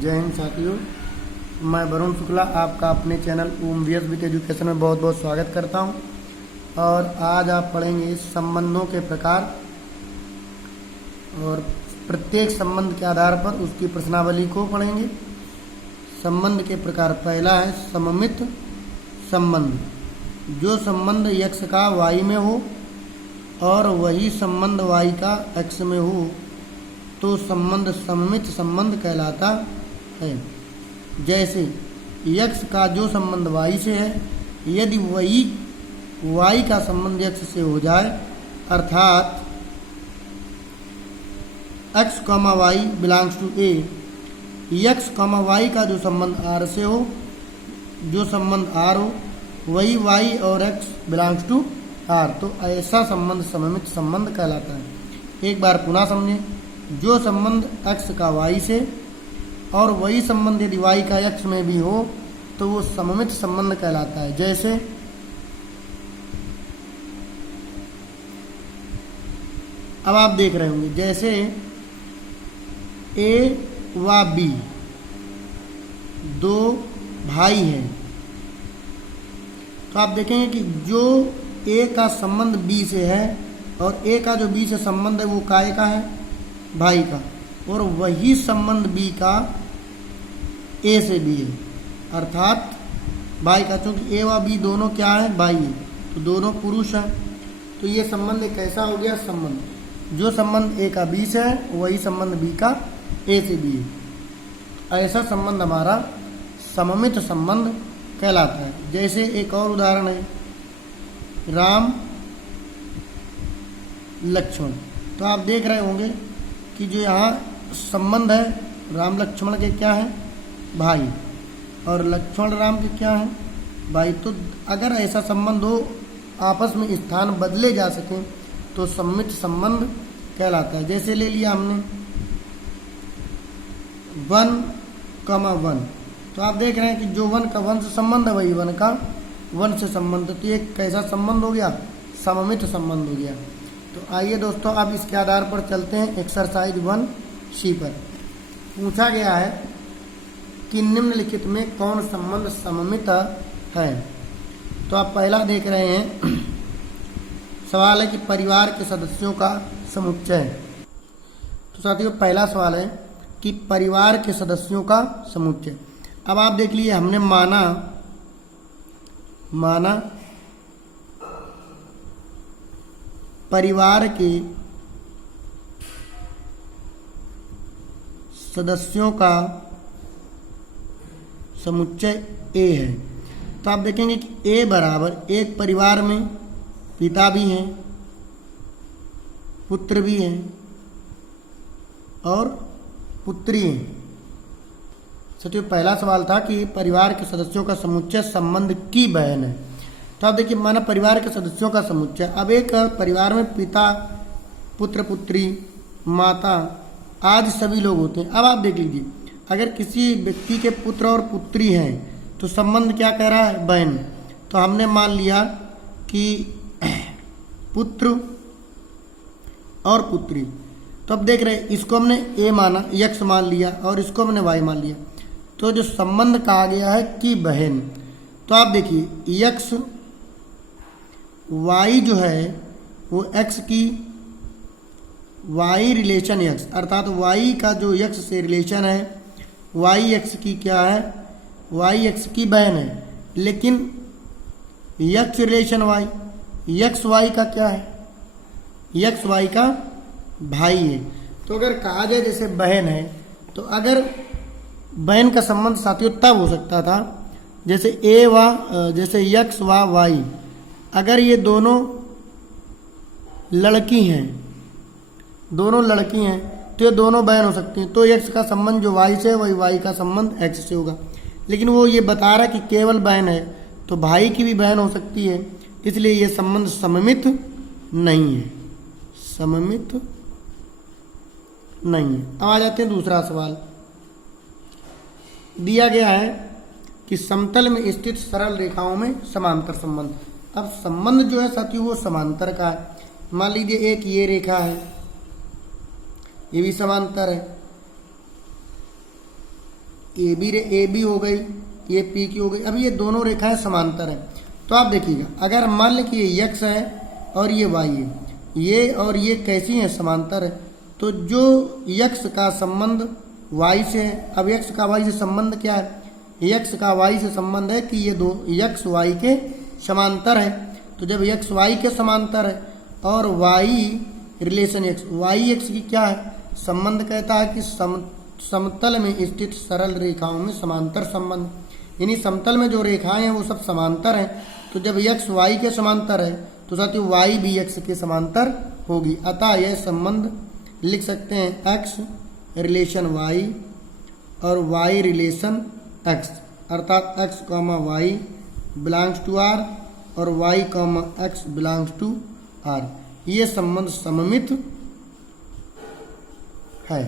जय हिंद साथियों, मैं वरुण शुक्ला आपका अपने channel Om V S with education में बहुत बहुत स्वागत करता हूं। और आज आप पढ़ेंगे संबंधों के प्रकार और प्रत्येक संबंध के आधार पर उसकी प्रश्नावली को पढ़ेंगे। संबंध के प्रकार पहला है सममित संबंध। जो संबंध x का y में हो और वही संबंध y का x में हो तो संबंध सममित संबंध कहलाता है। जैसे x का जो संबंध y से है, यदि वही y का संबंध x से हो जाए, अर्थात x, y belongs to a, x, y का जो संबंध r से हो, जो संबंध r हो, वही y और x बिलोंग्स टू r, तो ऐसा संबंध सममित संबंध कहलाता है। एक बार पुनः समझें, जो संबंध x का y से और वही संबंध यदि y का x में भी हो तो वो सममित संबंध कहलाता है। जैसे अब आप देख रहे होंगे, जैसे a व b दो भाई हैं, तो आप देखेंगे कि जो a का संबंध b से है और a का जो b से संबंध है वो काय का है, भाई का, और वही संबंध b का a से भी है, अर्थात भाई का, चूंकि a व b दोनों क्या है, भाई है, तो दोनों पुरुष हैं। तो ये संबंध एक कैसा हो गया, संबंध जो संबंध a का b से है वही संबंध b का a से भी है। ऐसा संबंध हमारा सममित संबंध कहलाता है। जैसे एक और उदाहरण है, राम लक्ष्मण। तो आप देख रहे होंगे कि जो यहाँ संबंध है राम लक्ष्मण के क्या है, भाई, और लक्ष्मण राम के क्या है, भाई। तो अगर ऐसा संबंध हो, आपस में स्थान बदले जा सकें, तो सममित संबंध कहलाता है। जैसे ले लिया हमने 1, 1, तो आप देख रहे हैं कि जो 1 का 1 से संबंध है वही 1 का 1 से संबंध, तो ये कैसा संबंध हो गया, सममित संबंध हो गया। तो आइए दोस्तों, अब इसके आधार पर चलते हैं एक्सरसाइज 1C पर। पूछा गया है कि निम्नलिखित में कौन संबंध सममित है। तो आप पहला देख रहे हैं, सवाल है कि परिवार के सदस्यों का समुच्चय। तो साथियों पहला सवाल है कि परिवार के सदस्यों का समुच्चय। अब आप देख लीजिए, हमने माना परिवार के सदस्यों का समुच्चय A है। तो आप देखेंगे कि A बराबर, एक परिवार में पिता भी हैं, पुत्र भी हैं और पुत्री हैं। सचिव पहला सवाल था कि परिवार के सदस्यों का समुच्चय संबंध की बहन है। तो आप देखिए, माना परिवार के सदस्यों का समुच्चय। अब एक परिवार में पिता, पुत्र, पुत्री, माता आदि सभी लोग होते हैं। अब आप देख लीजिए, अगर किसी व्यक्ति के पुत्र और पुत्री हैं तो संबंध क्या कह रहा है, बहन। तो हमने मान लिया कि पुत्र और पुत्री। तो अब देख रहे हैं, इसको हमने a माना, x मान लिया, और इसको हमने y मान लिया। तो जो संबंध कहा गया है कि बहन, तो आप देखिए x y जो है वो x की y रिलेशन x, अर्थात y का जो x से रिलेशन है, y x की क्या है, y x की बहन है। लेकिन x relation y, x y का क्या है, x y का भाई है। तो अगर कहा जाए जैसे बहन है, तो अगर बहन का संबंध साथियों तब हो सकता था जैसे जैसे x व y, अगर ये दोनों लड़की हैं, तो ये दोनों बहन हो सकती हैं। तो x का संबंध जो y से है वही y का संबंध x से होगा। लेकिन वो ये बता रहा है कि केवल बहन है, तो भाई की भी बहन हो सकती है, इसलिए ये संबंध सममित नहीं है, सममित नहीं है। अब आ जाते हैं दूसरा सवाल। दिया गया है कि समतल में स्थित सरल रेखाओं में समांतर संबंध। अब संबंध जो है साथियों वो समांतर का है। मान लीजिए एक ये रेखा है, ये भी समांतर है, ए बी हो गई, ये पी की हो गई। अब ये दोनों रेखाएं समांतर हैं, तो आप देखिएगा अगर मान लें कि ये x है और ये y है, ये और ये कैसी हैं, समांतर है, तो जो x का संबंध y से है, अब x का y से संबंध क्या है, x का y से संबंध है कि ये दो x y के समांतर है। तो जब x y के समांतर है और y रिलेशन x की क्या है, संबंध कहता है कि समतल में स्थित सरल रेखाओं में समांतर संबंध, यानी समतल में जो रेखाएं हैं वो सब समांतर हैं। तो जब x y के समांतर है तो साथियों y भी x के समांतर होगी। अतः यह संबंध लिख सकते हैं x रिलेशन y और y रिलेशन x, अर्थात x comma y belongs to r और y comma x belongs to r। ये संबंध सममित है।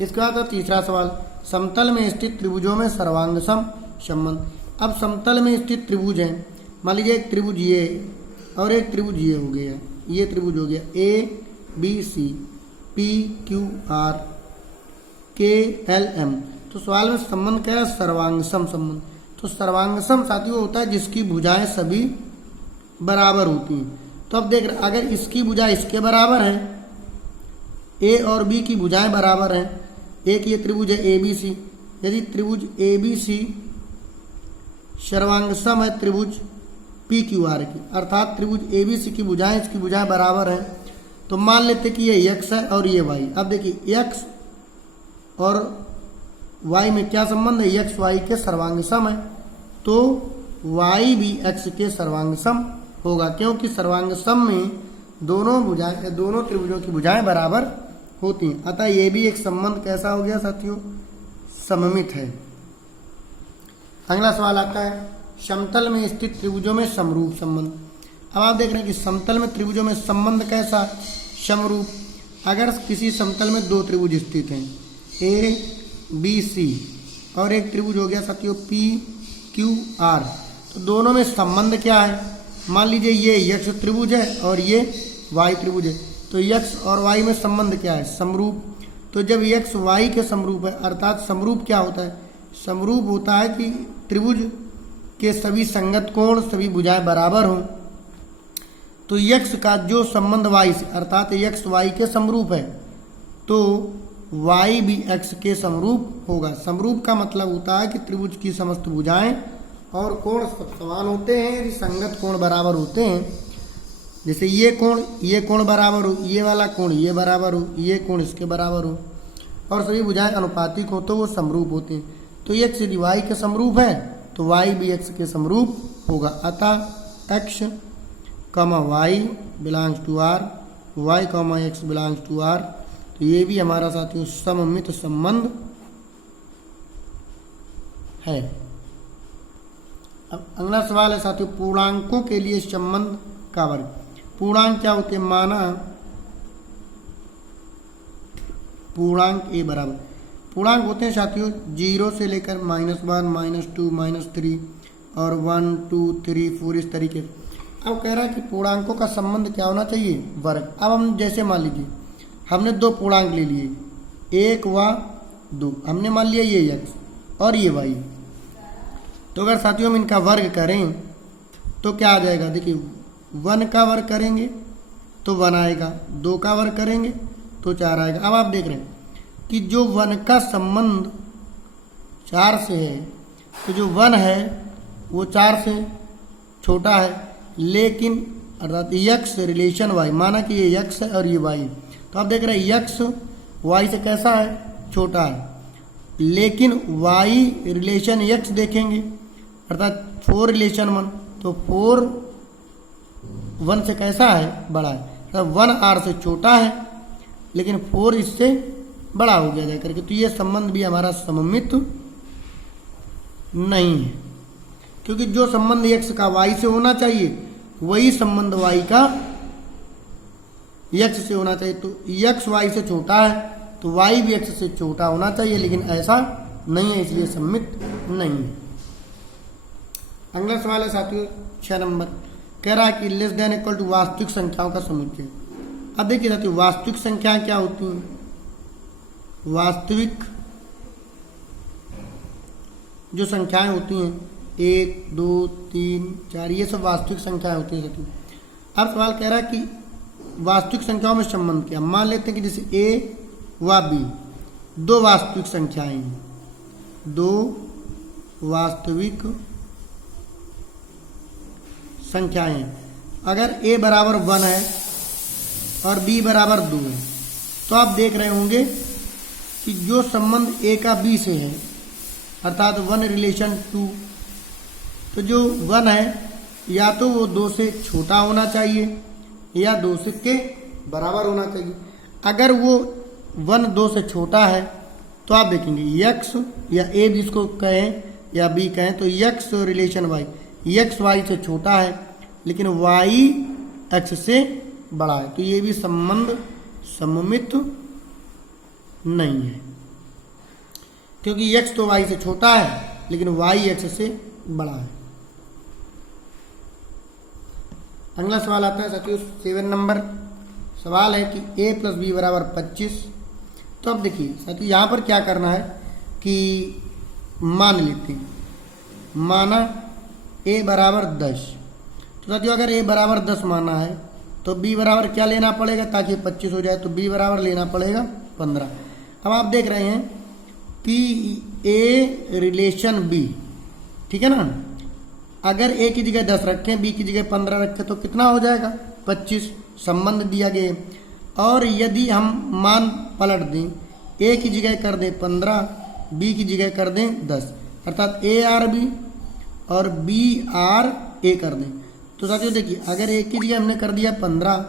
इसके बाद तीसरा सवाल, समतल में स्थित त्रिभुजों में सर्वांगसम संबंध। अब समतल में स्थित त्रिभुज हैं, मान लीजिए एक त्रिभुज ये और एक त्रिभुज ये हो गया, ये त्रिभुज हो गया A B C P Q R K L M. तो सवाल में संबंध क्या है, सर्वांगसम संबंध। तो सर्वांगसम साथियों होता है जिसकी भुजाएं सभी बराबर होती हैं। तो अब देख रहे अगर इसकी भुजा इसके बराबर है, ए और बी की भुजाएं बराबर हैं, एक ये त्रिभुज है ए बी सी, यदि त्रिभुज ए बी सी सर्वांगसम है त्रिभुज पी क्यू आर की, अर्थात त्रिभुज ए बी सी की भुजाएं इसकी भुजाएं बराबर हैं, तो मान लेते कि ये x है और ये y। अब देखिए x और y में क्या संबंध है, x y के सर्वांगसम है, तो y भी x के सर्वांगसम होगा, क्योंकि सर्वांगसम में दोनों त्रिभुजों की भुजाएं बराबर होती हैं। अतः ये भी एक संबंध कैसा हो गया साथियों, सममित है। अगला सवाल आता है, समतल में स्थित त्रिभुजों में समरूप संबंध। अब आप देख रहे हैं कि समतल में त्रिभुजों में संबंध कैसा, समरूप। अगर किसी समतल में दो त्रिभुज स्थित हैं ए बी सी और एक त्रिभुज हो गया साथियों पी क्यू आर, तो दोनों में संबंध क्या है, मान लीजिए ये x त्रिभुज है और ये y त्रिभुज है, तो x और y में संबंध क्या है, समरूप। तो जब x y के समरूप है, अर्थात समरूप क्या होता है, समरूप होता है कि त्रिभुज के सभी संगत कोण सभी भुजाएं बराबर हों। तो x का जो संबंध y से, अर्थात x y के समरूप है, तो y भी x के समरूप होगा। समरूप का मतलब होता है कि त्रिभुज की समस्त भुजाएं और कोण समान होते हैं यदि संगत कोण बराबर होते हैं। जैसे ये कोण बराबर हो, ये वाला कोण ये बराबर हो, ये कोण इसके बराबर हो, और सभी भुजाएं अनुपातिक हो तो वो समरूप होते हैं। तो x यदि y के समरूप है तो y भी x के समरूप होगा। अतः x comma y belongs to r, y comma x belongs to r, तो ये भी हमारा साथियों सममित संबंध है। अब अगला सवाल है साथियों, पूर्णांकों के लिए संबंध का वर्ग। पूर्णांक क्या होते हैं, माना पूर्णांक ए बराबर, पूर्णांक होते हैं साथियों 0 से लेकर -1 -2 -3 और 1 2 3 4 इस तरीके से। अब कह रहा है कि पूर्णांकों का संबंध क्या होना चाहिए, वर्ग। अब हम जैसे मान लीजिए हमने दो पूर्णांक ले लिए, 1 व 2, हमने मान लिया ये x और ये y। तो अगर साथियों हम इनका वर्ग करें तो क्या आ जाएगा, देखिए 1 का वर्ग करेंगे तो 1 आएगा, 2 का वर्ग करेंगे तो 4 आएगा। अब आप देख रहे हैं कि जो 1 का संबंध 4 से है, तो जो 1 है वो 4 से छोटा है, लेकिन अर्थात x रिलेशन y, माना कि ये x है और ये y, तो आप देख रहे हैं x y से कैसा है, छोटा है, लेकिन y रिलेशन x देखेंगे, अर्थात 4 रिलेशन 1, तो 4 1 से कैसा है, बड़ा है, अर्थात 1 r से छोटा है लेकिन 4 इससे बड़ा हो गया जाकर के। तो ये संबंध भी हमारा सममित नहीं है, क्योंकि जो संबंध x का y से होना चाहिए वही संबंध y का x से होना चाहिए। तो x y से छोटा है तो y भी x से छोटा होना चाहिए, लेकिन ऐसा नहीं है, इसलिए सममित नहीं है। अगला सवाल है साथियों 6 नंबर, कह रहा है कि लेस देन इक्वल टू वास्तविक संख्याओं का समुच्चय। अब देखिए साथियों वास्तविक संख्याएं क्या होती हैं, वास्तविक जो संख्याएं होती हैं 1, 2, 3, 4 ये सब वास्तविक संख्याएं होती हैं साथियों। अब सवाल कह रहा है कि वास्तविक संख्याओं में संबंध क्या। मान लेते हैं कि जैसे ए व बी दो वास्तविक संख्याएं हैं, दो वास्तविक संख्याएं हैं। अगर a बराबर 1 है और b बराबर 2 है तो आप देख रहे होंगे कि जो संबंध a का b से है अर्थात 1 रिलेशन 2, तो जो 1 है या तो वो 2 से छोटा होना चाहिए या 2 से के बराबर होना चाहिए। अगर वो 1 2 से छोटा है तो आप देखेंगे x या a जिसको कहें या b कहें तो x relation y, x y से छोटा है लेकिन y x से बड़ा है, तो ये भी संबंध सममित नहीं है क्योंकि x तो y से छोटा है लेकिन y x से बड़ा है। अगला सवाल आता है साथियों 7 नंबर सवाल है कि a + b बराबर 25। तो अब देखिए साथियों यहाँ पर क्या करना है कि मान लेते हैं, माना a बराबर 10। तो साथियों अगर a बराबर 10 माना है तो b बराबर क्या लेना पड़ेगा ताकि 25 हो जाए, तो b बराबर लेना पड़ेगा 15। अब आप देख रहे हैं कि a रिलेशन b, ठीक है ना, अगर a की जगह 10 रखें b की जगह 15 रखें तो कितना हो जाएगा 25, संबंध दिया गया। और यदि हम मान पलट दें, a की जगह कर दें 15, b की जगह कर दें 10 अर्थात a आर b और b आर a कर दें, तो साथियों देखिए अगर a की जगह हमने कर दिया 15,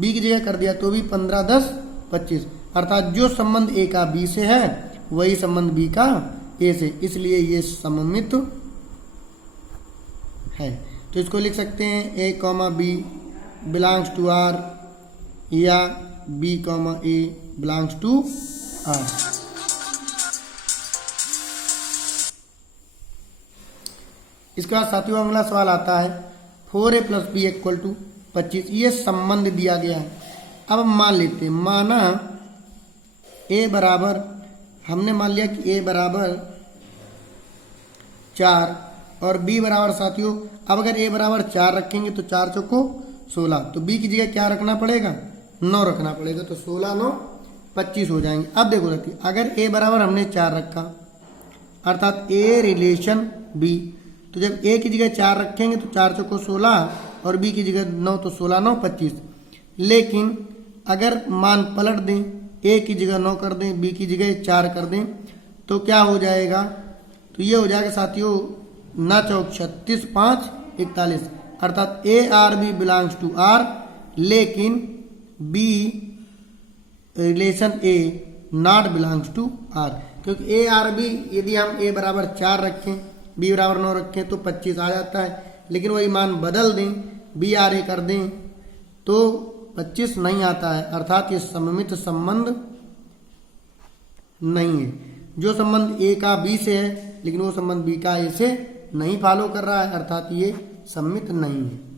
b की जगह कर दिया तो भी 15 10 25 अर्थात जो संबंध a का b से है वही संबंध b का a से, इसलिए ये सममित है। तो इसको लिख सकते हैं a, b belongs to r या b, a belongs to r। इसके बाद साथियों अगला सवाल आता है 4a + b = 25। ये संबंध दिया गया है। अब मान लेते हैं, माना a बराबर, हमने मान लिया कि a बराबर 4 और b बराबर साथियों, अब अगर a बराबर 4 रखेंगे तो 4 चौको 16, तो b की जगह क्या रखना पड़ेगा 9 रखना पड़ेगा, तो 16 9 25 हो जाएंगे। अब देखो साथियों अगर a बराबर हमने 4 रखा अर्थात a रिलेशन b, तो जब a की जगह 4 रखेंगे तो 4 चौको 16 और b की जगह 9 तो 16 9 25। लेकिन अगर मान पलट दें, a की जगह 9 कर दें b की जगह 4 कर दें तो क्या हो जाएगा, तो ये हो जाएगा साथियों 9 चौक 36 5 41 अर्थात a R b belongs to r, लेकिन b relation a not belongs to r, क्योंकि a आर b यदि हम a बराबर 4 रखें b बराबर 9 रखें तो 25 आ जाता है, लेकिन वही मान बदल दें b आर a कर दें तो 25 नहीं आता है, अर्थात ये सममित संबंध नहीं है। जो संबंध a का b से है लेकिन वो संबंध b का a से नहीं फॉलो कर रहा है, अर्थात ये सममित नहीं है।